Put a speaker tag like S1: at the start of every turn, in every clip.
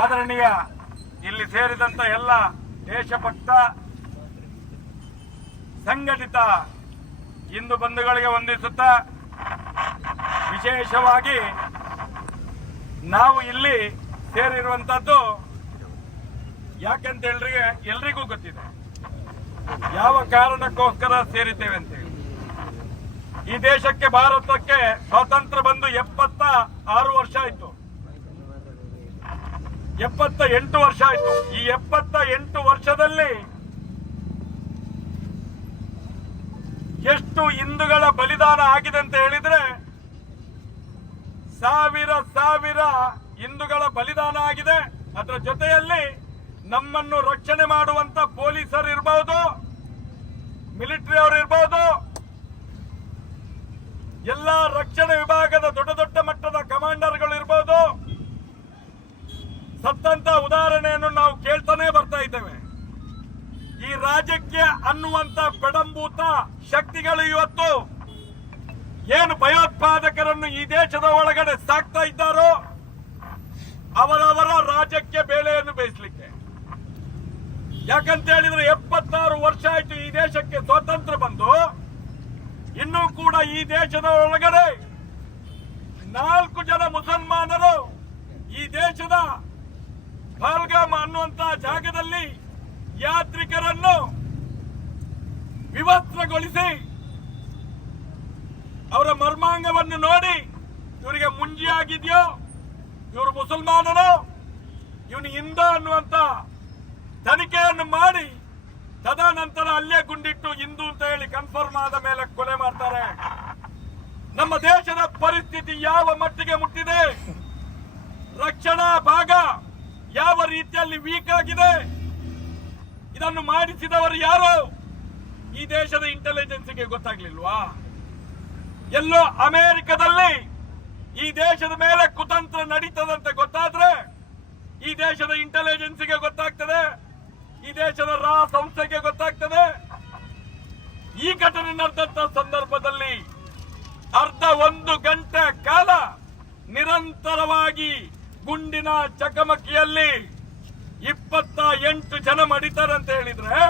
S1: ಆದರಣೀಯ, ಇಲ್ಲಿ ಸೇರಿದಂತ ಎಲ್ಲ ದೇಶಭಕ್ತ ಸಂಘಟಿತ ಹಿಂದೂ ಬಂಧುಗಳಿಗೆ ವಂದಿಸುತ್ತಾ ವಿಶೇಷವಾಗಿ ನಾವು ಇಲ್ಲಿ ಸೇರಿರುವಂತದ್ದು ಯಾಕೆಂತ ಎಲ್ರಿಗೆ, ಎಲ್ರಿಗೂ ಗೊತ್ತಿದೆ. ಯಾವ ಕಾರಣಕ್ಕೋಸ್ಕರ ಸೇರಿದ್ದೇವೆ ಅಂತ ಹೇಳಿ. ಈ ದೇಶಕ್ಕೆ, ಭಾರತಕ್ಕೆ ಸ್ವಾತಂತ್ರ್ಯ ಬಂದು ಎಪ್ಪತ್ತ ಆರು ವರ್ಷ ಆಯ್ತು. ಎಪ್ಪತ್ತ ಎಂಟು ವರ್ಷ ಆಯ್ತು. ಈ ಎಪ್ಪತ್ತ ಎಂಟು ವರ್ಷದಲ್ಲಿ ಎಷ್ಟು ಹಿಂದುಗಳ ಬಲಿದಾನ ಆಗಿದೆ ಅಂತ ಹೇಳಿದ್ರೆ, ಸಾವಿರ ಸಾವಿರ ಹಿಂದುಗಳ ಬಲಿದಾನ ಆಗಿದೆ. ಅದರ ಜೊತೆಯಲ್ಲಿ ನಮ್ಮನ್ನು ರಕ್ಷಣೆ ಮಾಡುವಂತ ಪೊಲೀಸರು ಇರಬಹುದು ಮಿಲಿಟರಿ ಅವರು ಇರಬಹುದು ಎಲ್ಲ ರಕ್ಷಣೆ ವಿಭಾಗದ ದೊಡ್ಡ ದೊಡ್ಡ ಮಟ್ಟದ ಕಮಾಂಡರ್ಗಳು ಇರಬಹುದು ಸತ್ತಂತ ಉದಾಹರಣೆಯನ್ನು ನಾವು ಕೇಳ್ತಾನೆ ಬರ್ತಾ ಇದ್ದೇವೆ. ಈ ರಾಜ್ಯಕ್ಕೆ ಅನ್ನುವಂತ ಬೆಡಂಬೂತ ಶಕ್ತಿಗಳು ಇವತ್ತು ಏನು ಭಯೋತ್ಪಾದಕರನ್ನು ಈ ದೇಶದ ಒಳಗಡೆ ಸಾಕ್ತಾ ಇದ್ದಾರೋ ಅವರವರ ರಾಜ್ಯಕ್ಕೆ ಬೇಳೆಯನ್ನು ಬೇಯಿಸಲಿಕ್ಕೆ. ಯಾಕಂತ ಹೇಳಿದ್ರೆ ಎಪ್ಪತ್ತಾರು ವರ್ಷ ಆಯ್ತು ಈ ದೇಶಕ್ಕೆ ಸ್ವಾತಂತ್ರ್ಯ ಬಂದು, ಇನ್ನೂ ಕೂಡ ಈ ದೇಶದ ಒಳಗಡೆ ನಾಲ್ಕು ಜನ ಮುಸಲ್ಮಾನರು ಈ ದೇಶದ ಪಾಲ್ಗಾಮ್ ಅನ್ನುವಂತ ಜಾಗದಲ್ಲಿ ಯಾತ್ರಿಕರನ್ನು ವಿವಸ್ತ್ರಗೊಳಿಸಿ ಅವರ ಮರ್ಮಾಂಗವನ್ನು ನೋಡಿ, ಇವರಿಗೆ ಮುಂಜಿಯಾಗಿದೆಯೋ, ಇವರು ಮುಸಲ್ಮಾನರು ಇವನು ಹಿಂದ ಅನ್ನುವಂತ ತನಿಖೆಯನ್ನು ಮಾಡಿ, ತದನಂತರ ಅಲ್ಲೇ ಗುಂಡಿಟ್ಟು ಹಿಂದೂ ಅಂತ ಹೇಳಿ ಕನ್ಫರ್ಮ್ ಆದ ಮೇಲೆ ಕೊಲೆ ಮಾಡ್ತಾರೆ. ನಮ್ಮ ದೇಶದ ಪರಿಸ್ಥಿತಿ ಯಾವ ಮಟ್ಟಿಗೆ ಮುಟ್ಟಿದೆ ರಕ್ಷಣಾ ಭಾಗ ರೀತಿಯಲ್ಲಿ ವೀಕ್ ಆಗಿದೆ. ಇದನ್ನು ಮಾಡಿಸಿದವರು ಯಾರು? ಈ ದೇಶದ ಇಂಟೆಲಿಜೆನ್ಸ್ಗೆ ಗೊತ್ತಾಗ್ಲಿಲ್ವಾ? ಎಲ್ಲೋ ಅಮೆರಿಕದಲ್ಲಿ ಈ ದೇಶದ ಮೇಲೆ ಕುತಂತ್ರ ನಡೀತದಂತೆ ಗೊತ್ತಾದ್ರೆ, ಈ ದೇಶದ ಇಂಟೆಲಿಜೆನ್ಸ್ಗೆ ಗೊತ್ತಾಗ್ತದೆ, ಈ ದೇಶದ ರಾ ಸಂಸ್ಥೆಗೆ ಗೊತ್ತಾಗ್ತದೆ. ಈ ಘಟನೆ ನಡೆದಂತ ಸಂದರ್ಭದಲ್ಲಿ ಅರ್ಧ ಒಂದು ಗಂಟೆ ಕಾಲ ನಿರಂತರವಾಗಿ ಗುಂಡಿನ ಚಕಮಕಿಯಲ್ಲಿ ಇಪ್ಪತ್ತ ಎಂಟು ಜನ ಅಂತ ಹೇಳಿದ್ರೆ,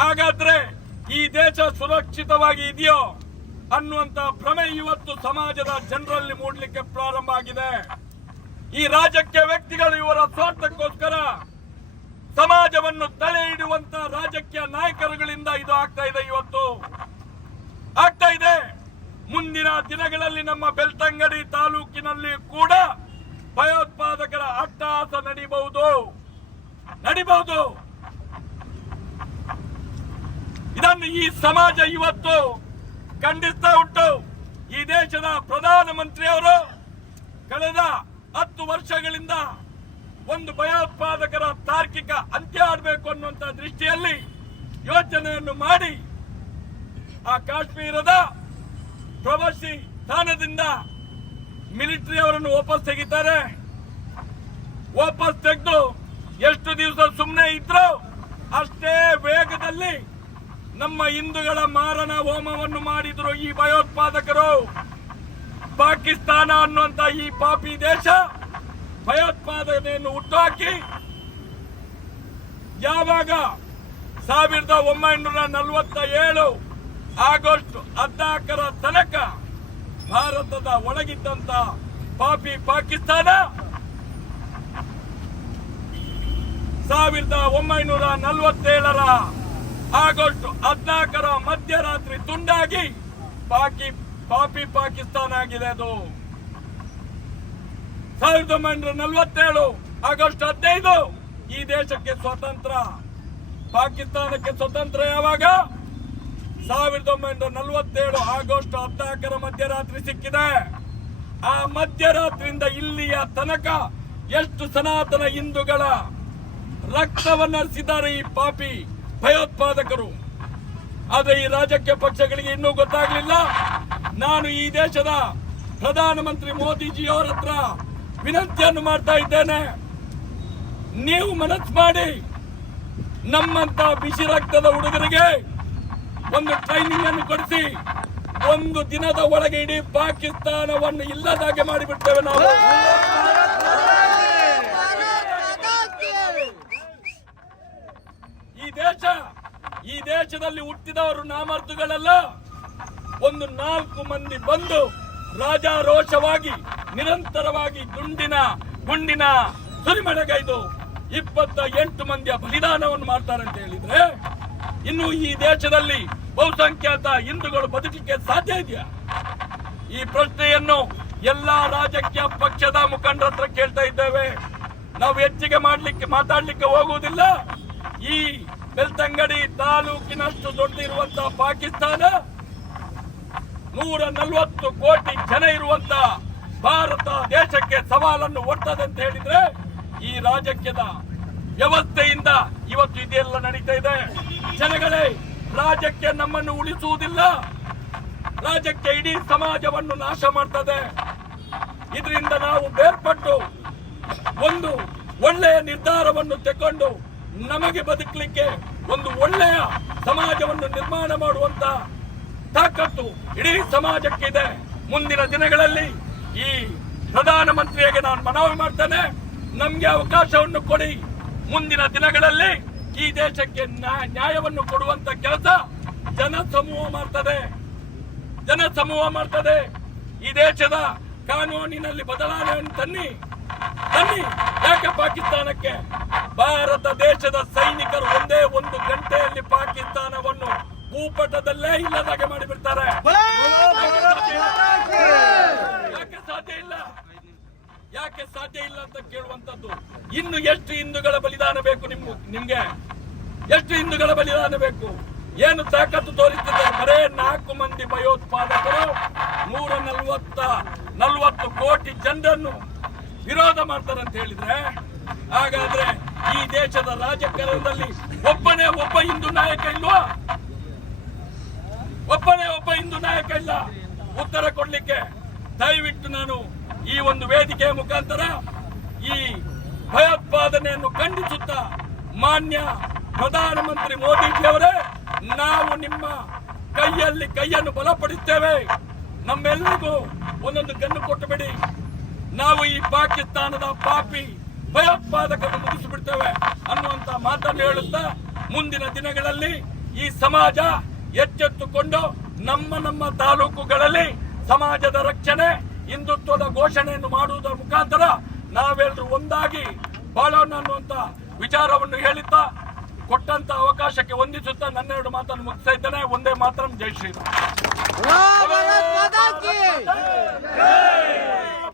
S1: ಹಾಗಾದ್ರೆ ಈ ದೇಶ ಸುರಕ್ಷಿತವಾಗಿ ಇದೆಯೋ ಅನ್ನುವಂತ ಭ್ರಮೆ ಇವತ್ತು ಸಮಾಜದ ಜನರಲ್ಲಿ ಮೂಡಲಿಕ್ಕೆ ಪ್ರಾರಂಭ ಆಗಿದೆ. ಈ ರಾಜ್ಯಕ್ಕೆ ವ್ಯಕ್ತಿಗಳು ಇವರ ಸ್ವಾರ್ಥಕ್ಕೋಸ್ಕರ ಸಮಾಜವನ್ನು ತಲೆ ಇಡುವಂತ ರಾಜಕೀಯ ನಾಯಕರುಗಳಿಂದ ಇದು ಆಗ್ತಾ ಇದೆ ಇವತ್ತು. ಆಗ್ತಾ ಇದೆ. ಮುಂದಿನ ದಿನಗಳಲ್ಲಿ ನಮ್ಮ ಬೆಳ್ತಂಗಡಿ ತಾಲೂಕಿನಲ್ಲಿ ಕೂಡ ಭಯೋತ್ಪಾದಕರ ಅಟ್ಟಹಾಸ ನಡೀಬಹುದು. ನಡಿಬಹುದು. ಇದನ್ನು ಈ ಸಮಾಜ ಇವತ್ತು ಖಂಡಿಸ್ತಾ ಉಂಟು. ಈ ದೇಶದ ಪ್ರಧಾನಮಂತ್ರಿಯವರು ಕಳೆದ ಹತ್ತು ವರ್ಷಗಳಿಂದ ಒಂದು ಭಯೋತ್ಪಾದಕರ ತಾರ್ಕಿಕ ಅಂತ್ಯ ಆಡಬೇಕು ಅನ್ನುವಂತ ದೃಷ್ಟಿಯಲ್ಲಿ ಯೋಚನೆಯನ್ನು ಮಾಡಿ, ಆ ಕಾಶ್ಮೀರದ ಪ್ರವಾಸಿ ಸ್ಥಾನದಿಂದ ಮಿಲಿಟರಿ ಅವರನ್ನು ವಾಪಸ್ ತೆಗಿತಾರೆ. ವಾಪಸ್ ತೆಗೆದು ಎಷ್ಟು ದಿವಸ ಸುಮ್ಮನೆ ಇದ್ರು ಅಷ್ಟೇ ವೇಗದಲ್ಲಿ ನಮ್ಮ ಹಿಂದೂಗಳ ಮಾರಣ ಹೋಮವನ್ನು ಮಾಡಿದ್ರು ಈ ಭಯೋತ್ಪಾದಕರು. ಪಾಕಿಸ್ತಾನ ಅನ್ನುವಂತ ಈ ಪಾಪಿ ದೇಶ ಭಯೋತ್ಪಾದನೆಯನ್ನು ಹುಟ್ಟುಹಾಕಿ ಯಾವಾಗ ಸಾವಿರದ ಒಂಬೈನೂರ ನಲವತ್ತ ಏಳು ಆಗಸ್ಟ್ ಹದಿನಾಲ್ಕರ ತನಕ ಭಾರತದ ಒಳಗಿದ್ದಂತ ಪಾಪಿ ಪಾಕಿಸ್ತಾನ. ಸಾವಿರದ ಒಂಬೈನೂರ ನಲವತ್ತೇಳರ ಆಗಸ್ಟ್ ಹದಿನಾಲ್ಕರ ಮಧ್ಯರಾತ್ರಿ ತುಂಡಾಗಿ ಪಾಕಿ, ಪಾಪಿ ಪಾಕಿಸ್ತಾನ ಆಗಿದೆ ಅದು. ಸಾವಿರದ ಒಂಬೈನೂರ ನಲವತ್ತೇಳು ಆಗಸ್ಟ್ ಹದಿನೈದು ಈ ದೇಶಕ್ಕೆ ಸ್ವತಂತ್ರ ಪಾಕಿಸ್ತಾನಕ್ಕೆ ಸ್ವತಂತ್ರ ಯಾವಾಗ? ಸಾವಿರದ ಒಂಬೈನೂರ ನಲವತ್ತೇಳು ಆಗಸ್ಟ್ ಹದಿನಾಲ್ಕರ ಮಧ್ಯರಾತ್ರಿ ಸಿಕ್ಕಿದೆ. ಆ ಮಧ್ಯರಾತ್ರಿಯಿಂದ ಇಲ್ಲಿಯ ತನಕ ಎಷ್ಟು ಸನಾತನ ಹಿಂದೂಗಳ ರಕ್ತವನ್ನು ಹರಿಸಿದ್ದಾರೆ ಈ ಪಾಪಿ ಭಯೋತ್ಪಾದಕರು. ಆದರೆ ಈ ರಾಜಕೀಯ ಪಕ್ಷಗಳಿಗೆ ಇನ್ನೂ ಗೊತ್ತಾಗಲಿಲ್ಲ. ನಾನು ಈ ದೇಶದ ಪ್ರಧಾನಮಂತ್ರಿ ಮೋದಿಜಿ ಅವರ ಹತ್ರ ವಿನಂತಿಯನ್ನು ಮಾಡ್ತಾ ಇದ್ದೇನೆ. ನೀವು ಮನಸ್ಸು ಮಾಡಿ ನಮ್ಮಂತ ಬಿಸಿ ರಕ್ತದ ಹುಡುಗರಿಗೆ ಒಂದು ಟ್ರೈನಿಂಗ್ ಅನ್ನು ಕೊಡಿಸಿ. ಒಂದು ದಿನದ ಒಳಗೆ ಇಡೀ ಪಾಕಿಸ್ತಾನವನ್ನು ಇಲ್ಲದಾಗೆ ಮಾಡಿಬಿಡ್ತೇವೆ ನಾವು. ಈ ದೇಶ, ಈ ದೇಶದಲ್ಲಿ ಹುಟ್ಟಿದವರು ನಾಮರ್ದುಗಳೆಲ್ಲ ಒಂದು ನಾಲ್ಕು ಮಂದಿ ಬಂದು ರಾಜಾರೋಷವಾಗಿ, ನಿರಂತರವಾಗಿ ಗುಂಡಿನ ಗುಂಡಿನ ಸುರಿಮಳೆಗೈದು ಇಪ್ಪತ್ತ ಎಂಟು ಮಂದಿಯ ಬಲಿದಾನವನ್ನು ಮಾಡ್ತಾರಂತ ಹೇಳಿದ್ರೆ ಇನ್ನು ಈ ದೇಶದಲ್ಲಿ ಬಹುಸಂಖ್ಯಾತ ಹಿಂದೂಗಳು ಬದುಕಲಿಕ್ಕೆ ಸಾಧ್ಯ ಇದೆಯಾ? ಈ ಪ್ರಶ್ನೆಯನ್ನು ಎಲ್ಲಾ ರಾಜಕೀಯ ಪಕ್ಷದ ಮುಖಂಡರ ಹತ್ರ ಕೇಳ್ತಾ ಇದ್ದೇವೆ. ನಾವು ಹೆಚ್ಚಿಗೆ ಮಾಡ್ಲಿಕ್ಕೆ, ಮಾತಾಡ್ಲಿಕ್ಕೆ ಹೋಗುವುದಿಲ್ಲ. ಈ ಬೆಳ್ತಂಗಡಿ ತಾಲೂಕಿನಷ್ಟು ದೊಡ್ಡದಿರುವಂತಹ ಪಾಕಿಸ್ತಾನ ನೂರ ನಲವತ್ತು ಕೋಟಿ ಜನ ಇರುವಂತ ಭಾರತ ದೇಶಕ್ಕೆ ಸವಾಲನ್ನು ಒಡ್ತದೆ ಅಂತ ಹೇಳಿದ್ರೆ ಈ ರಾಜಕೀಯದ ವ್ಯವಸ್ಥೆಯಿಂದ ಇವತ್ತು ಇದೆಲ್ಲ ನಡೀತಾ ಇದೆ. ಜನಗಳೇ, ರಾಜ್ಯಕ್ಕೆ ನಮ್ಮನ್ನು ಉಳಿಸುವುದಿಲ್ಲ. ರಾಜ್ಯಕ್ಕೆ ಇಡೀ ಸಮಾಜವನ್ನು ನಾಶ ಮಾಡ್ತದೆ. ಇದರಿಂದ ನಾವು ಬೇರ್ಪಟ್ಟು ಒಂದು ಒಳ್ಳೆಯ ನಿರ್ಧಾರವನ್ನು ತಗೊಂಡು ನಮಗೆ ಬದುಕಲಿಕ್ಕೆ ಒಂದು ಒಳ್ಳೆಯ ಸಮಾಜವನ್ನು ನಿರ್ಮಾಣ ಮಾಡುವಂತ ತಾಕತ್ತು ಇಡೀ ಸಮಾಜಕ್ಕಿದೆ. ಮುಂದಿನ ದಿನಗಳಲ್ಲಿ ಈ ಪ್ರಧಾನಮಂತ್ರಿಯಾಗಿ ನಾನು ಮನವಿ ಮಾಡ್ತೇನೆ. ನಮಗೆ ಅವಕಾಶವನ್ನು ಕೊಡಿ. ಮುಂದಿನ ದಿನಗಳಲ್ಲಿ ಈ ದೇಶಕ್ಕೆ ನ್ಯಾ- ನ್ಯಾಯವನ್ನು ಕೊಡುವಂತ ಕೆಲಸ ಜನ ಸಮೂಹ ಮಾಡ್ತದೆ. ಜನ ಸಮೂಹ ಮಾಡ್ತದೆ. ಈ ದೇಶದ ಕಾನೂನಿನಲ್ಲಿ ಬದಲಾವಣೆಯನ್ನು ತನ್ನಿ ತನ್ನಿ. ಯಾಕೆ ಪಾಕಿಸ್ತಾನಕ್ಕೆ? ಭಾರತ ದೇಶದ ಸೈನಿಕರು ಒಂದೇ ಒಂದು ಗಂಟೆಯಲ್ಲಿ ಪಾಕಿಸ್ತಾನವನ್ನು ಭೂಪಟದಲ್ಲೇ ಇಲ್ಲದಾಗೆ ಮಾಡಿಬಿಡ್ತಾರೆ. ಯಾಕೆ ಸಾಧ್ಯ ಇಲ್ಲ? ಯಾಕೆ ಸಾಧ್ಯ ಇಲ್ಲ ಅಂತ ಕೇಳುವಂತದ್ದು? ಇನ್ನು ಎಷ್ಟು ಹಿಂದೂಗಳ ಬಲಿದಾನ ಬೇಕು ನಿಮ್ಮ ನಿಮ್ಗೆ? ಎಷ್ಟು ಹಿಂದೂಗಳ ಬಲಿದಾನ ಬೇಕು? ಏನು ತಾಕತ್ತು ತೋರಿಸ್ತಿದ್ದಾರೆ ಬರೇ ನಾಲ್ಕು ಮಂದಿ ಭಯೋತ್ಪಾದಕರು ನೂರ ನಲ್ವತ್ತ ನಲ್ವತ್ತು ಕೋಟಿ ಜನರನ್ನು ವಿರೋಧ ಮಾಡ್ತಾರೆ ಅಂತ ಹೇಳಿದ್ರೆ, ಹಾಗಾದ್ರೆ ಈ ದೇಶದ ರಾಜಕಾರಣದಲ್ಲಿ ಒಬ್ಬನೇ ಒಬ್ಬ ಹಿಂದೂ ನಾಯಕ ಇಲ್ವಾ? ಒಬ್ಬನೇ ಒಬ್ಬ ಹಿಂದೂ ನಾಯಕ ಇಲ್ಲ. ಉತ್ತರ ಕೊಡ್ಲಿಕ್ಕೆ ದಯವಿಟ್ಟು ನಾನು ಈ ಒಂದು ವೇದಿಕೆಯ ಮುಖಾಂತರ ಈ ಭಯೋತ್ಪಾದನೆಯನ್ನು ಖಂಡಿಸುತ್ತಾ ಮಾನ್ಯ ಪ್ರಧಾನಮಂತ್ರಿ ಮೋದಿಜಿಯವರೇ, ನಾವು ನಿಮ್ಮ ಕೈಯಲ್ಲಿ ಕೈಯನ್ನು ಬಲಪಡಿಸುತ್ತೇವೆ ನಮ್ಮೆಲ್ಲರಿಗೂ ಒಂದೊಂದು ಗನ್ನು ಕೊಟ್ಟುಬಿಡಿ ನಾವು ಈ ಪಾಕಿಸ್ತಾನದ ಪಾಪಿ ಭಯೋತ್ಪಾದಕರನ್ನು ಮುಗಿಸಿಬಿಡ್ತೇವೆ ಅನ್ನುವಂತ ಮಾತನ್ನು ಹೇಳುತ್ತಾ ಮುಂದಿನ ದಿನಗಳಲ್ಲಿ ಈ ಸಮಾಜ ಎಚ್ಚೆತ್ತುಕೊಂಡು ನಮ್ಮ ನಮ್ಮ ತಾಲೂಕುಗಳಲ್ಲಿ ಸಮಾಜದ ರಕ್ಷಣೆ ಹಿಂದುತ್ವದ ಘೋಷಣೆಯನ್ನು ಮಾಡುವುದರ ಮುಖಾಂತರ ನಾವೆಲ್ಲರೂ ಒಂದಾಗಿ ಬಾಳೋಣ ಅನ್ನುವಂಥ ವಿಚಾರವನ್ನು ಹೇಳುತ್ತಾ ಕೊಟ್ಟಂತ ಅವಕಾಶಕ್ಕೆ ವಂದಿಸುತ್ತಾ ನನ್ನೆರಡು ಮಾತನ್ನು ಮುಗಿಸ್ತಾ ಇದ್ದೇನೆ. ಒಂದೇ ಮಾತ್ರ ಜೈ ಶ್ರೀರಾಮ್.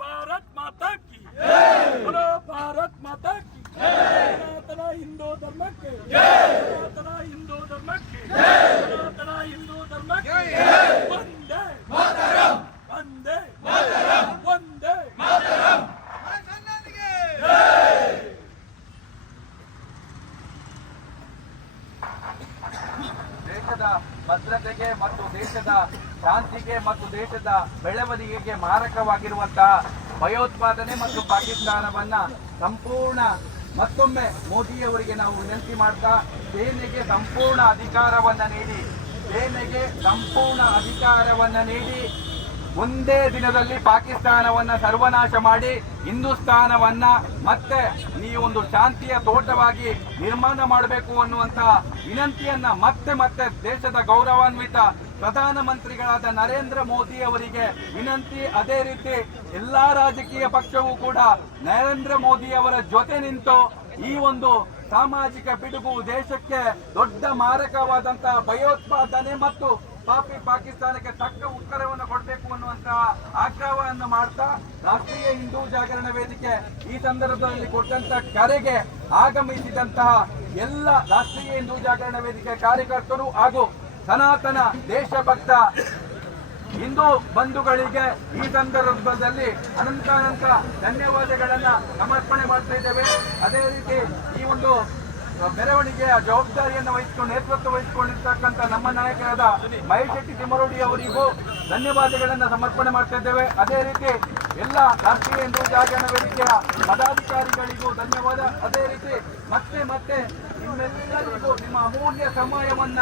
S1: ಭಾರತ್ ಕಿ ಭಾರತ್ ಕಿ ಹಿಂದೂ ಧರ್ಮಕ್ಕೆ. ಹಿಂದೂ ಧರ್ಮಕ್ಕೆ.
S2: ದೇಶದ ಶಾಂತಿಗೆ ಮತ್ತು ದೇಶದ ಬೆಳವಣಿಗೆಗೆ ಮಾರಕವಾಗಿರುವಂತಹ ಭಯೋತ್ಪಾದನೆ ಮತ್ತು ಪಾಕಿಸ್ತಾನವನ್ನ ಸಂಪೂರ್ಣ ಮತ್ತೊಮ್ಮೆ ಮೋದಿಯವರಿಗೆ ನಾವು ವಿನಂತಿ ಮಾಡ್ತಾ ಸೇನೆಗೆ ಸಂಪೂರ್ಣ ಅಧಿಕಾರವನ್ನ ನೀಡಿ, ಸೇನೆಗೆ ಸಂಪೂರ್ಣ ಅಧಿಕಾರವನ್ನ ನೀಡಿ, ಒಂದೇ ದಿನದಲ್ಲಿ ಪಾಕಿಸ್ತಾನವನ್ನ ಸರ್ವನಾಶ ಮಾಡಿ, ಹಿಂದೂಸ್ತಾನವನ್ನ ಮತ್ತೆ ಈ ಒಂದು ಶಾಂತಿಯ ತೋಟವಾಗಿ ನಿರ್ಮಾಣ ಮಾಡಬೇಕು ಅನ್ನುವಂತಹ ವಿನಂತಿಯನ್ನ ಮತ್ತೆ ಮತ್ತೆ ದೇಶದ ಗೌರವಾನ್ವಿತ ಪ್ರಧಾನಮಂತ್ರಿಗಳಾದ ನರೇಂದ್ರ ಮೋದಿ ಅವರಿಗೆ ವಿನಂತಿ, ಅದೇ ರೀತಿ ಎಲ್ಲಾ ರಾಜಕೀಯ ಪಕ್ಷವೂ ಕೂಡ ನರೇಂದ್ರ ಮೋದಿ ಅವರ ಜೊತೆ ನಿಂತು ಈ ಒಂದು ಸಾಮಾಜಿಕ ಪಿಡುಗು ದೇಶಕ್ಕೆ ದೊಡ್ಡ ಮಾರಕವಾದಂತಹ ಭಯೋತ್ಪಾದನೆ ಮತ್ತು ಪಾಪಿ ಪಾಕಿಸ್ತಾನಕ್ಕೆ ತಕ್ಕ ಉತ್ತರವನ್ನು ಕೊಡಬೇಕು ಅನ್ನುವಂತಹ ಆಗ್ರಹವನ್ನು ಮಾಡ್ತಾ ರಾಷ್ಟ್ರೀಯ ಹಿಂದೂ ಜಾಗರಣ ವೇದಿಕೆ ಈ ಸಂದರ್ಭದಲ್ಲಿ ಕೊಟ್ಟಂತ ಕರೆಗೆ ಆಗಮಿಸಿದಂತಹ ಎಲ್ಲ ರಾಷ್ಟ್ರೀಯ ಹಿಂದೂ ಜಾಗರಣ ವೇದಿಕೆ ಕಾರ್ಯಕರ್ತರು ಹಾಗೂ ಸನಾತನ ದೇಶಭಕ್ತ ಹಿಂದೂ ಬಂಧುಗಳಿಗೆ ಈ ಸಂದರ್ಭದಲ್ಲಿ ಅನಂತ ಅನಂತ ಧನ್ಯವಾದಗಳನ್ನ ಸಮರ್ಪಣೆ ಮಾಡ್ತಾ ಇದ್ದೇವೆ. ಅದೇ ರೀತಿ ಈ ಒಂದು ಮೆರವಣಿಗೆಯ ಜವಾಬ್ದಾರಿಯನ್ನು ವಹಿಸಿಕೊಂಡು ನೇತೃತ್ವ ವಹಿಸಿಕೊಂಡಿರ್ತಕ್ಕಂಥ ನಮ್ಮ ನಾಯಕರಾದ ಮಹೇಶ್ ಶೆಟ್ಟಿ ತಿಮ್ಮರೋಡಿ ಅವರಿಗೂ ಧನ್ಯವಾದಗಳನ್ನ ಸಮರ್ಪಣೆ ಮಾಡ್ತಾ ಇದ್ದೇವೆ. ಅದೇ ರೀತಿ ಎಲ್ಲ ರಾಷ್ಟ್ರೀಯ ಹಿಂದೂ ಜಾಗರಣ ವೇದಿಕೆಯ ಪದಾಧಿಕಾರಿಗಳಿಗೂ ಧನ್ಯವಾದ. ಅದೇ ರೀತಿ ಮತ್ತೆ ಮತ್ತೆ ನಿಮ್ಮೆಲ್ಲರಿಗೂ ನಿಮ್ಮ ಅಮೂಲ್ಯ ಸಮಯವನ್ನ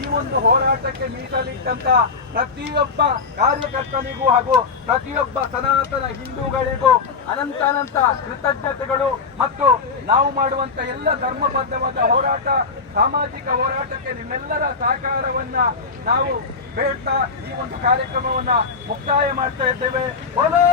S2: ಈ ಒಂದು ಹೋರಾಟಕ್ಕೆ ಮೀಸಲಿಟ್ಟಂತ ಪ್ರತಿಯೊಬ್ಬ ಕಾರ್ಯಕರ್ತನಿಗೂ ಹಾಗೂ ಪ್ರತಿಯೊಬ್ಬ ಸನಾತನ ಹಿಂದೂಗಳಿಗೂ ಅನಂತ ಅನಂತ ಕೃತಜ್ಞತೆಗಳು ಮತ್ತು ನಾವು ಮಾಡುವಂತ ಎಲ್ಲ ಧರ್ಮಬದ್ಧವಾದ ಹೋರಾಟ, ಸಾಮಾಜಿಕ ಹೋರಾಟಕ್ಕೆ ನಿಮ್ಮೆಲ್ಲರ ಸಹಕಾರವನ್ನ ನಾವು ಬೇಡ್ತಾ ಈ ಒಂದು ಕಾರ್ಯಕ್ರಮವನ್ನ ಮುಕ್ತಾಯ ಮಾಡ್ತಾ ಇದ್ದೇವೆ. ಬೋಲೋ